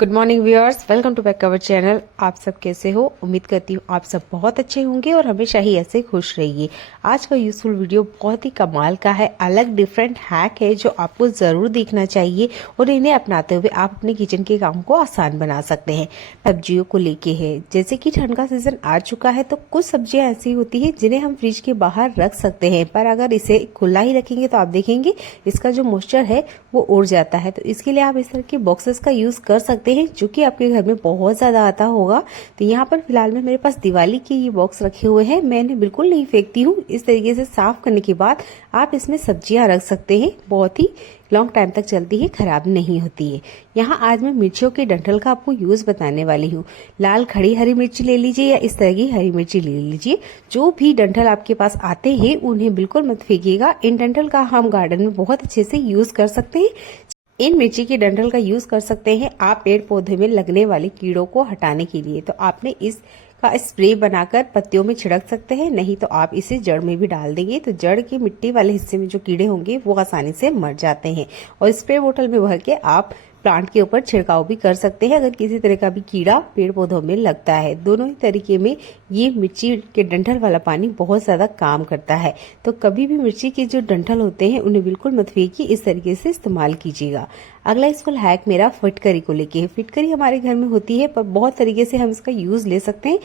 Good morning viewers, welcome to back our channel. आप सब कैसे हो? उम्मीद करती हूँ आप सब बहुत अच्छे होंगे और हमेशा ही ऐसे खुश रहिए। आज का यूजफुल वीडियो बहुत ही कमाल का है, अलग डिफरेंट हैक है जो आपको जरूर देखना चाहिए और इन्हें अपनाते हुए आप अपने किचन के काम को आसान बना सकते हैं। सब्जियों को लेके है, जैसे कि ठंड का सीजन आ चुका है तो कुछ सब्जियां ऐसी होती है जिन्हें हम फ्रिज के बाहर रख सकते हैं, पर अगर इसे खुला ही रखेंगे तो आप देखेंगे इसका जो मॉइस्चर है वो उड़ जाता है। तो इसके लिए आप इस तरह के बॉक्सेस का यूज कर सकते हैं जो कि आपके घर में बहुत ज्यादा आता होगा। तो यहाँ पर फिलहाल में मेरे पास दिवाली के ये बॉक्स रखे हुए हैं, मैं इन्हें बिल्कुल नहीं फेंकती हूँ। इस तरीके से साफ करने के बाद आप इसमें सब्जियां रख सकते हैं, बहुत ही लॉन्ग टाइम तक चलती है, खराब नहीं होती है। यहाँ आज मैं मिर्चियों के डंठल का आपको यूज बताने वाली हूँ। लाल खड़ी हरी मिर्ची ले लीजिए या इस तरह की हरी मिर्ची ले लीजिए। जो भी डंठल आपके पास आते हैं उन्हें बिल्कुल मत फेंकिएगा। इन डंठल का हम गार्डन में बहुत अच्छे से यूज कर सकते हैं। इन मिर्ची के डंठल का यूज कर सकते हैं आप पेड़ पौधे में लगने वाले कीड़ों को हटाने के लिए। तो आपने इसका स्प्रे बनाकर पत्तियों में छिड़क सकते हैं, नहीं तो आप इसे जड़ में भी डाल देंगे तो जड़ के मिट्टी वाले हिस्से में जो कीड़े होंगे वो आसानी से मर जाते हैं। और स्प्रे बोतल में भर के आप प्लांट के ऊपर छिड़काव भी कर सकते हैं अगर किसी तरह का भी कीड़ा पेड़ पौधों में लगता है। दोनों ही तरीके में ये मिर्ची के डंठल वाला पानी बहुत ज्यादा काम करता है। तो कभी भी मिर्ची के जो डंठल होते हैं उन्हें बिल्कुल मत फेंकिए, इस तरीके से इस्तेमाल कीजिएगा। अगला इसको हैक मेरा फिटकरी को लेके है। फिटकरी हमारे घर में होती है पर बहुत तरीके से हम इसका यूज ले सकते हैं।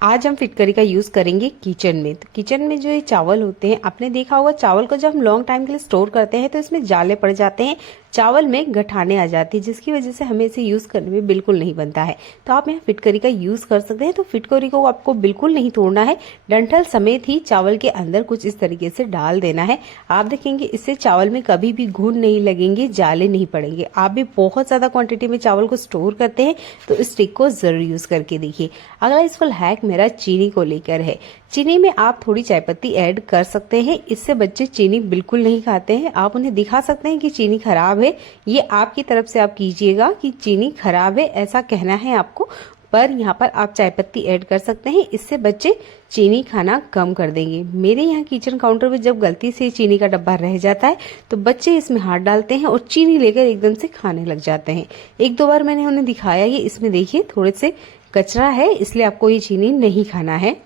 आज हम फिटकरी का यूज करेंगे किचन में। तो किचन में जो ये चावल होते हैं, आपने देखा होगा चावल को जब हम लॉन्ग टाइम के लिए स्टोर करते हैं तो इसमें जाले पड़ जाते हैं, चावल में गठाने आ जाती है, जिसकी वजह से हमें इसे यूज करने में बिल्कुल नहीं बनता है। तो आप यहाँ फिटकरी का यूज कर सकते हैं। तो फिटकरी को आपको बिल्कुल नहीं तोड़ना है, डंठल समेत ही चावल के अंदर कुछ इस तरीके से डाल देना है। आप देखेंगे इससे चावल में कभी भी घुन नहीं लगेंगे, जाले नहीं पड़ेंगे। आप भी बहुत ज्यादा क्वांटिटी में चावल को स्टोर करते हैं तो इस ट्रिक को जरूर यूज करके देखिए। अगला इसको हैक मेरा चीनी को लेकर है। चीनी में आप थोड़ी चाय पत्ती ऐड कर सकते हैं, इससे बच्चे चीनी बिल्कुल नहीं खाते हैं। आप उन्हें दिखा सकते हैं कि चीनी खराब है, ये आपकी तरफ से आप कीजिएगा कि चीनी खराब है ऐसा कहना है आपको, पर यहाँ पर आप चाय पत्ती ऐड कर सकते हैं, इससे बच्चे चीनी खाना कम कर देंगे। मेरे यहाँ किचन काउंटर पे जब गलती से चीनी का डब्बा रह जाता है तो बच्चे इसमें हाथ डालते हैं और चीनी लेकर एकदम से खाने लग जाते हैं। एक दो बार मैंने उन्हें दिखाया, ये इसमें देखिए थोड़े से कचरा है, इसलिए आपको ये चीनी नहीं खाना है।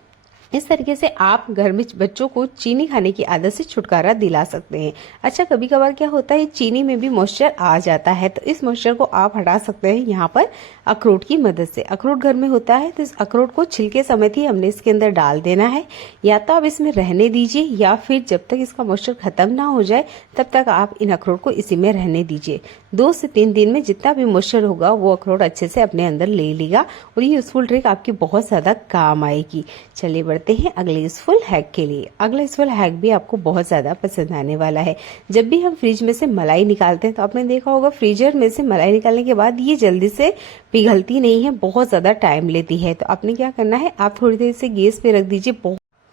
इस तरीके से आप घर में बच्चों को चीनी खाने की आदत से छुटकारा दिला सकते हैं। अच्छा, कभी कभार क्या होता है चीनी में भी मॉइस्चर आ जाता है, तो इस मॉइस्चर को आप हटा सकते हैं यहाँ पर अखरोट की मदद से। अखरोट घर में होता है तो इस अखरोट को छिलके समेत ही हमने इसके अंदर डाल देना है। या तो आप इसमें रहने दीजिए या फिर जब तक इसका मॉइस्चर खत्म ना हो जाए तब तक आप इन अखरोट को इसी में रहने दीजिए। 2 से 3 दिन में जितना भी मॉइस्चर होगा वो अखरोट अच्छे से अपने अंदर ले लेगा और ये यूजफुल ट्रिक आपकी बहुत ज्यादा काम आएगी। चलिए बढ़ते हैं अगले यूजफुल हैक के लिए। अगला यूजफुल हैक भी आपको बहुत ज्यादा पसंद आने वाला है। जब भी हम फ्रिज में से मलाई निकालते हैं तो आपने देखा होगा फ्रीजर में से मलाई निकालने के बाद ये जल्दी से पिघलती नहीं है, बहुत ज्यादा टाइम लेती है। तो आपने क्या करना है, आप थोड़ी देर से गैस पे रख दीजिए,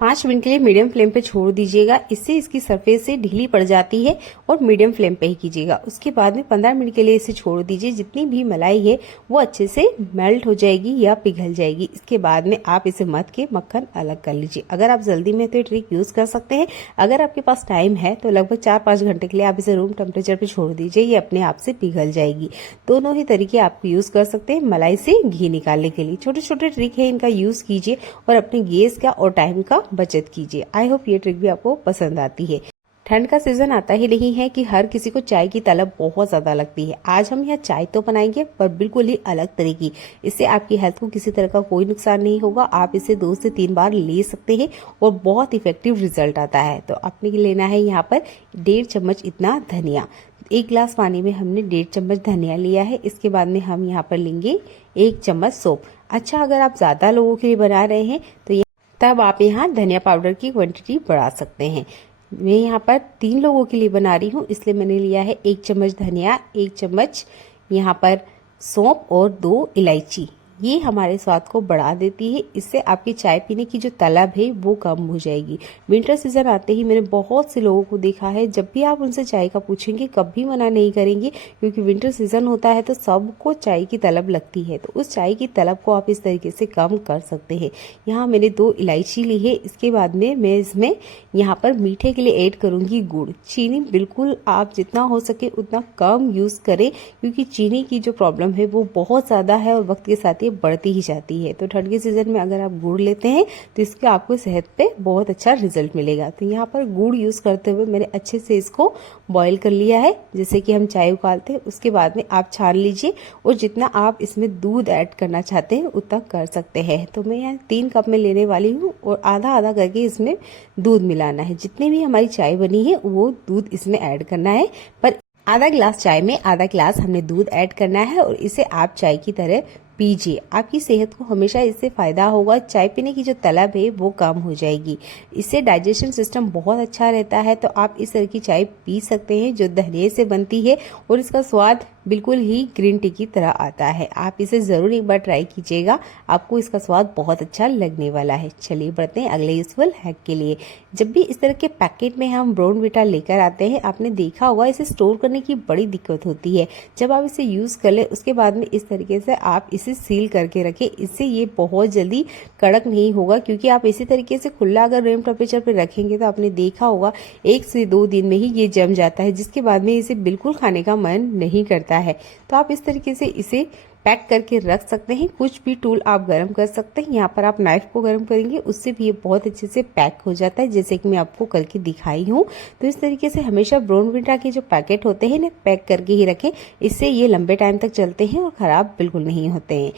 5 मिनट के लिए मीडियम फ्लेम पे छोड़ दीजिएगा, इससे इसकी सरफेस से ढीली पड़ जाती है और मीडियम फ्लेम पे ही कीजिएगा। उसके बाद में 15 मिनट के लिए इसे छोड़ दीजिए, जितनी भी मलाई है वो अच्छे से मेल्ट हो जाएगी या पिघल जाएगी। इसके बाद में आप इसे मथ के मक्खन अलग कर लीजिए। अगर आप जल्दी में तो ये ट्रिक यूज कर सकते हैं, अगर आपके पास टाइम है तो लगभग 4-5 घंटे के लिए आप इसे रूम टेम्परेचर पे छोड़ दीजिए, ये अपने आप से पिघल जाएगी। दोनों ही तरीके आप यूज कर सकते हैं मलाई से घी निकालने के लिए। छोटे छोटे ट्रिक है, इनका यूज कीजिए और अपने गैस का और टाइम का बचत कीजिए। आई होप ये ट्रिक भी आपको पसंद आती है। ठंड का सीजन आता ही नहीं है कि हर किसी को चाय की तलब बहुत ज्यादा लगती है। आज हम यहाँ चाय तो बनाएंगे पर बिल्कुल ही अलग तरह की। इससे आपकी हेल्थ को किसी तरह का कोई नुकसान नहीं होगा। आप इसे 2 से 3 बार ले सकते हैं और बहुत इफेक्टिव रिजल्ट आता है। तो आपने लेना है यहाँ पर 1.5 चम्मच इतना धनिया। 1 गिलास पानी में हमने 1.5 चम्मच धनिया लिया है। इसके बाद में हम यहाँ पर लेंगे 1 चम्मच सौंफ। अच्छा, अगर आप ज्यादा लोगों के लिए बना रहे हैं तो तब आप यहाँ धनिया पाउडर की क्वांटिटी बढ़ा सकते हैं। मैं यहाँ पर 3 लोगों के लिए बना रही हूँ, इसलिए मैंने लिया है 1 चम्मच धनिया, 1 चम्मच यहाँ पर सौंफ और 2 इलायची। ये हमारे स्वाद को बढ़ा देती है। इससे आपकी चाय पीने की जो तलब है वो कम हो जाएगी। विंटर सीजन आते ही मैंने बहुत से लोगों को देखा है, जब भी आप उनसे चाय का पूछेंगे कभी मना नहीं करेंगे, क्योंकि विंटर सीजन होता है तो सबको चाय की तलब लगती है। तो उस चाय की तलब को आप इस तरीके से कम कर सकते हैं। यहाँ मैंने 2 इलायची ली है। इसके बाद में मैं इसमें यहाँ पर मीठे के लिए ऐड करूंगी गुड़। चीनी बिल्कुल आप जितना हो सके उतना कम यूज करें, क्योंकि चीनी की जो प्रॉब्लम है वो बहुत ज्यादा है और वक्त के साथ ये बढ़ती ही जाती है। तो ठंड के सीजन में अगर आप गुड़ लेते हैं तो इसके आपको सेहत पे बहुत अच्छा रिजल्ट मिलेगा। तो यहाँ पर गुड़ यूज करते हुए मैंने अच्छे से इसको बॉईल कर लिया है, जैसे कि हम चाय उबालते हैं। उसके बाद में आप छान लीजिए और जितना आप इसमें दूध ऐड करना चाहते हैं उतना कर सकते हैं। तो मैं यहाँ 3 कप में लेने वाली हूँ और आधा आधा करके इसमें दूध मिलाना है। जितनी भी हमारी चाय बनी है वो दूध इसमें ऐड करना है, पर आधा गिलास चाय में आधा गिलास हमने दूध ऐड करना है और इसे आप चाय की तरह पीजिए। आपकी सेहत को हमेशा इससे फायदा होगा। चाय पीने की जो तलब है वो कम हो जाएगी। इससे डाइजेशन सिस्टम बहुत अच्छा रहता है। तो आप इस तरह की चाय पी सकते हैं जो धनिये से बनती है और इसका स्वाद बिल्कुल ही ग्रीन टी की तरह आता है। आप इसे जरूर एक बार ट्राई कीजिएगा, आपको इसका स्वाद बहुत अच्छा लगने वाला है। चलिए बढ़ते हैं अगले यूजफुल हैक के लिए। जब भी इस तरह के पैकेट में हम ब्रोनविटा लेकर आते हैं, आपने देखा होगा इसे स्टोर करने की बड़ी दिक्कत होती है। जब आप इसे यूज कर ले उसके बाद में इस तरीके से आप इसे सील करके रखें। इससे ये बहुत जल्दी कड़क नहीं होगा, क्योंकि आप इसी तरीके से खुला अगर रूम टेम्परेचर पे रखेंगे तो आपने देखा होगा 1 से 2 दिन में ही ये जम जाता है, जिसके बाद में इसे बिल्कुल खाने का मन नहीं करता है। तो आप इस तरीके से इसे पैक करके रख सकते हैं। कुछ भी टूल आप गर्म कर सकते हैं। यहाँ पर आप नाइफ को गर्म करेंगे, उससे भी ये बहुत अच्छे से पैक हो जाता है, जैसे कि मैं आपको करके दिखाई हूँ। तो इस तरीके से हमेशा ब्रोनविटा के जो पैकेट होते हैं ना पैक करके ही रखें, इससे ये लंबे टाइम तक चलते हैं और खराब बिल्कुल नहीं होते हैं।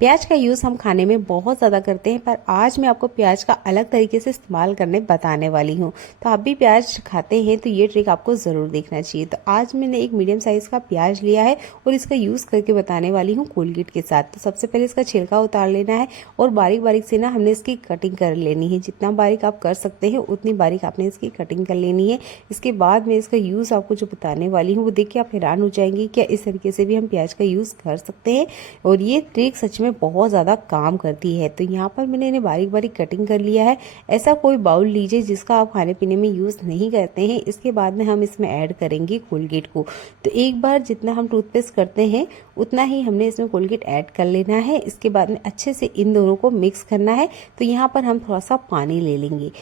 प्याज का यूज हम खाने में बहुत ज्यादा करते हैं, पर आज मैं आपको प्याज का अलग तरीके से इस्तेमाल करने बताने वाली हूँ। तो आप भी प्याज खाते हैं तो ये ट्रिक आपको जरूर देखना चाहिए। तो आज मैंने एक मीडियम साइज का प्याज लिया है और इसका यूज करके बताने वाली हूँ कोलगेट के साथ। तो सबसे पहले इसका छिलका उतार लेना है और बारीक बारीक से ना हमने इसकी कटिंग कर लेनी है। जितना बारीक आप कर सकते हैं उतनी बारीक आपने इसकी कटिंग कर लेनी है। इसके बाद में इसका यूज आपको जो बताने वाली हूँ वो देख के आप हैरान हो जाएंगे, क्या इस तरीके से भी हम प्याज का यूज कर सकते हैं। और ये ट्रिक सच में बहुत ज्यादा काम करती है। तो यहाँ पर मैंने इन्हें बारीक बारीक कटिंग कर लिया है। ऐसा कोई बाउल लीजिए जिसका आप खाने पीने में यूज नहीं करते हैं। इसके बाद में हम इसमें ऐड करेंगे कोलगेट को। तो एक बार जितना हम टूथपेस्ट करते हैं उतना ही हमने इसमें कोलगेट ऐड कर लेना है। इसके बाद में अच्छे से इन दोनों को मिक्स करना है। तो यहाँ पर हम थोड़ा सा पानी ले लेंगे।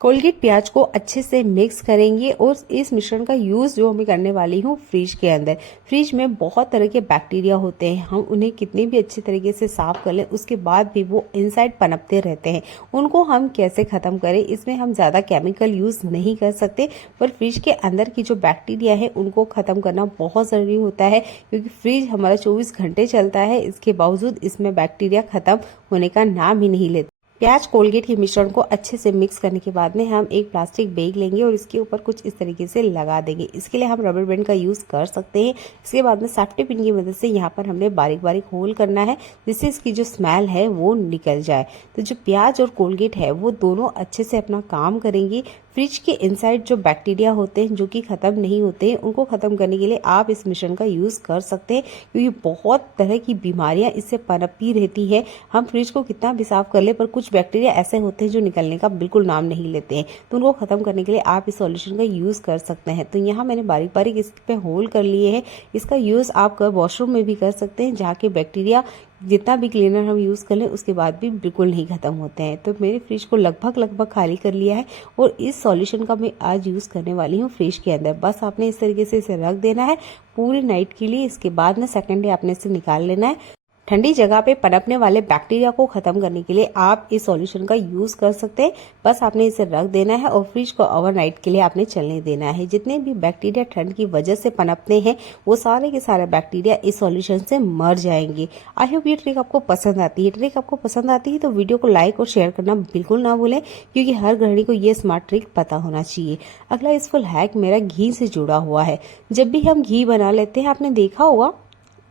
कोलगेट प्याज को अच्छे से मिक्स करेंगे और इस मिश्रण का यूज जो मैं करने वाली हूँ फ्रिज के अंदर। फ्रिज में बहुत तरह के बैक्टीरिया होते हैं, हम उन्हें कितने भी अच्छे तरीके से साफ कर लें उसके बाद भी वो इनसाइड पनपते रहते हैं। उनको हम कैसे खत्म करें, इसमें हम ज्यादा केमिकल यूज नहीं कर सकते, पर फ्रिज के अंदर की जो बैक्टीरिया है उनको खत्म करना बहुत जरूरी होता है, क्योंकि फ्रिज हमारा 24 घंटे चलता है। इसके बावजूद इसमें बैक्टीरिया खत्म होने का नाम ही नहीं लेते। प्याज कोलगेट के मिश्रण को अच्छे से मिक्स करने के बाद में हम एक प्लास्टिक बैग लेंगे और इसके ऊपर कुछ इस तरीके से लगा देंगे। इसके लिए हम रबर बैंड का यूज कर सकते हैं। इसके बाद में सेफ्टी पिन की मदद से यहाँ पर हमने बारीक बारीक होल करना है, जिससे इसकी जो स्मेल है वो निकल जाए। तो जो प्याज और कोलगेट है वो दोनों अच्छे से अपना काम करेंगे। फ्रिज के इनसाइड जो बैक्टीरिया होते हैं जो कि खत्म नहीं होते हैं, उनको खत्म करने के लिए आप इस मिश्रण का यूज कर सकते हैं, क्योंकि बहुत तरह की बीमारियां इससे पनपती रहती है। हम फ्रिज को कितना भी साफ कर ले पर कुछ बैक्टीरिया ऐसे होते हैं जो निकलने का बिल्कुल नाम नहीं लेते हैं। तो उनको खत्म करने के लिए आप इस सॉल्यूशन का यूज कर सकते हैं। तो यहाँ मैंने बारीक बारीक इस पे होल कर लिए हैं। इसका यूज आप वॉशरूम में भी कर सकते हैं, जहाँ के बैक्टीरिया जितना भी क्लीनर हम यूज कर लें उसके बाद भी बिल्कुल नहीं खत्म होते हैं। तो मेरे फ्रिज को लगभग खाली कर लिया है और इस सॉल्यूशन का मैं आज यूज करने वाली हूँ फ्रिज के अंदर। बस आपने इस तरीके से इसे रख देना है पूरी नाइट के लिए। इसके बाद में सेकंड डे आपने इसे निकाल लेना है। ठंडी जगह पे पनपने वाले बैक्टीरिया को खत्म करने के लिए आप इस सॉल्यूशन का यूज कर सकते हैं। बस आपने इसे रख देना है और फ्रिज को ओवरनाइट के लिए आपने चलने देना है। जितने भी बैक्टीरिया ठंड की वजह से पनपते हैं वो सारे के सारे बैक्टीरिया इस सॉल्यूशन से मर जाएंगे। आई होप ये ट्रिक आपको पसंद आती है। ट्रिक आपको पसंद आती है तो वीडियो को लाइक और शेयर करना बिल्कुल ना भूलें, क्योंकि हर गृहिणी को ये स्मार्ट ट्रिक पता होना चाहिए। अगला यूजफुल हैक मेरा घी से जुड़ा हुआ है। जब भी हम घी बना लेते हैं आपने देखा होगा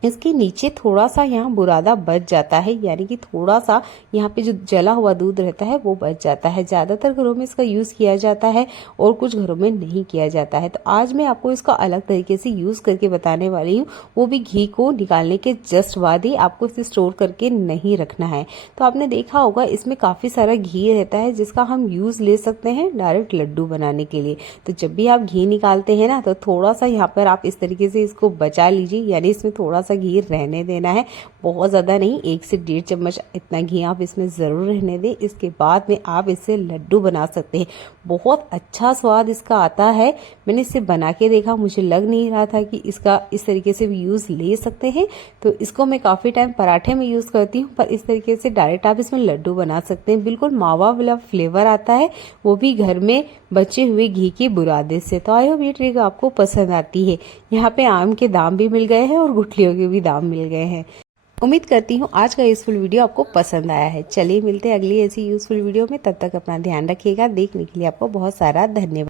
इसके नीचे थोड़ा सा यहाँ बुरादा बच जाता है, यानी कि थोड़ा सा यहाँ पे जो जला हुआ दूध रहता है वो बच जाता है। ज़्यादातर घरों में इसका यूज़ किया जाता है और कुछ घरों में नहीं किया जाता है। तो आज मैं आपको इसका अलग तरीके से यूज़ करके बताने वाली हूँ, वो भी घी को निकालने के जस्ट बाद ही। आपको इसे स्टोर करके नहीं रखना है। तो आपने देखा होगा इसमें काफ़ी सारा घी रहता है जिसका हम यूज़ ले सकते हैं डायरेक्ट लड्डू बनाने के लिए। तो जब भी आप घी निकालते हैं ना, तो थोड़ा सा यहाँ पर आप इस तरीके से इसको बचा लीजिए, यानी इसमें थोड़ा सा घी रहने देना है, बहुत ज़्यादा नहीं। 1 से 1.5 चम्मच इतना घी आप इसमें ज़रूर रहने दें। इसके बाद में आप इससे लड्डू बना सकते हैं। बहुत अच्छा स्वाद इसका आता है। मैंने इसे बना के देखा, मुझे लग नहीं रहा था कि इसका इस तरीके से भी यूज़ ले सकते हैं। तो इसको मैं काफ़ी टाइम पराठे में यूज़ करती हूँ, पर इस तरीके से डायरेक्ट आप इसमें लड्डू बना सकते हैं। बिल्कुल मावा वाला फ्लेवर आता है, वो भी घर में बचे हुए घी के बुरादे से। तो आई होप ये ट्रिक आपको पसंद आती है। यहाँ पे आम के दाम भी मिल गए हैं और गुठलियों के भी दाम मिल गए हैं। उम्मीद करती हूँ आज का यूजफुल वीडियो आपको पसंद आया है। चलिए मिलते हैं अगली ऐसी यूजफुल वीडियो में, तब तक अपना ध्यान रखिएगा। देखने के लिए आपको बहुत सारा धन्यवाद।